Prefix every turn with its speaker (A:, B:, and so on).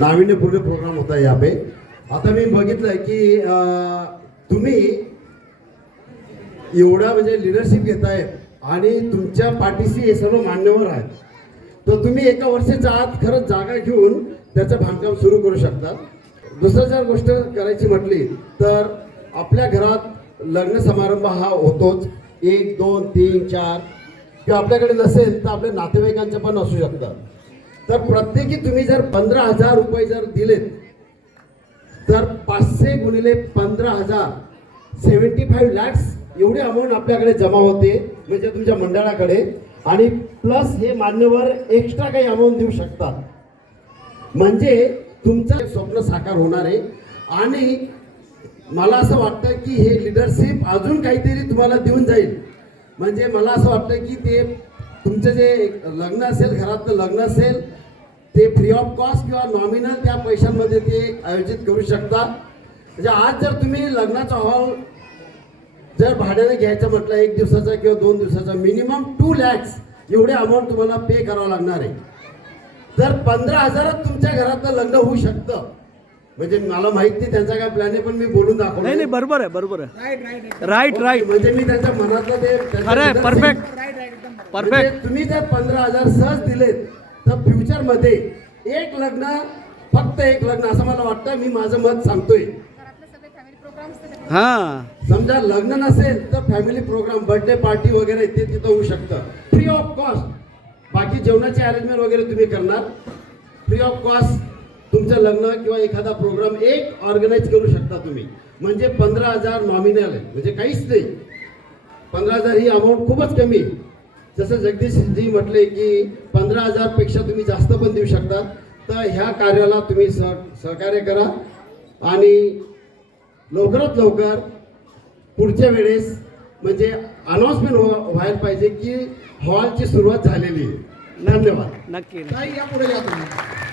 A: नाविन्यपूर्ण प्रोग्राम होता यापे. आता मी बघितलं की तुम्ही एवढा म्हणजे लिडरशिप घेताय आणि तुमच्या पाठीशी हे सर्व मान्यवर आहेत. तर तुम्ही एका वर्षाच्या आत खरंच जागा घेऊन त्याचं बांधकाम सुरू करू शकता. दुसरं जर गोष्ट करायची म्हटली तर आपल्या घरात लग्न समारंभ हा होतोच. एक दोन तीन चार. किंवा आपल्याकडे नसेल तर आपल्या नातेवाईकांचं पण असू शकतं. तर प्रत्येकी तुम्ही जर पंधरा हजार रुपये जर दिलेत तर पाचशे गुणिले पंधरा हजार सेवन्टी फाईव्ह लॅक्स एवढे अमाऊंट आपल्याकडे जमा होते म्हणजे तुमच्या मंडळाकडे. आणि प्लस हे मान्यवर एक्स्ट्रा काही अमाऊंट देऊ शकतात. म्हणजे तुमचं स्वप्न साकार होणार आहे. आणि मला असं वाटतं की हे लिडरशिप अजून काहीतरी तुम्हाला देऊन जाईल. म्हणजे मला असं वाटतं की ते तुमचं जे लग्न असेल घरातलं लग्न असेल ते फ्री ऑफ कॉस्ट किंवा नॉमिनल त्या पैशांमध्ये ते आयोजित करू शकता. म्हणजे आज जर तुम्ही लग्नाचा हॉल जर भाड्याने घ्यायचं म्हटलं एक दिवसाचा किंवा दोन दिवसाचा मिनिमम टू लॅक्स एवढे अमाऊंट तुम्हाला पे करावं लागणार आहे. तर पंधरा हजारात तुमच्या घरातलं लग्न होऊ शकतं म्हणजे मला माहीत नाही त्यांचा काय प्लॅन आहे पण मी बोलून
B: नाही नाही
A: दाखवलं
B: बरोबर आहे बरोबर आहे. राईट राईट
A: म्हणजे मी त्यांच्या मनातलं ते
B: परफेक्ट
A: म्हणजे
B: परफेक्ट
A: तुम्ही जर पंधरा हजार सहज दिलेत तर फ्युचरमध्ये एक लग्न फक्त एक लग्न असं मला वाटतं. मी माझं मत सांगतोय.
C: घरातले सगळे फॅमिली प्रोग्राम्स ते
B: हां.
A: समजा लग्न नसेल तर फॅमिली प्रोग्राम बर्थडे पार्टी वगैरे ते तिथं होऊ शकतं. फ्री ऑफ कॉस्ट बाकी जेवणाचे अरेंजमेंट वगैरे तुम्ही करणार. फ्री ऑफ कॉस्ट तुमचं लग्न किंवा एखादा प्रोग्राम एक ऑर्गनाईज करू शकता तुम्ही. म्हणजे पंधरा हजार नॉमिनल आहे. म्हणजे काहीच नाही. पंधरा हजार ही अमाऊंट खूपच कमी आहे. जसं जगदीशजी म्हटले की पंधरा हजारपेक्षा तुम्ही जास्त पण देऊ शकता तर ह्या कार्याला तुम्ही सह सहकार्य करा. आणि लवकरात लवकर पुढच्या वेळेस म्हणजे अनाऊन्समेंट व्हायला पाहिजे की हॉलची सुरुवात झालेली आहे. धन्यवाद.
B: नक्की.
D: या पुढे या तुम्ही.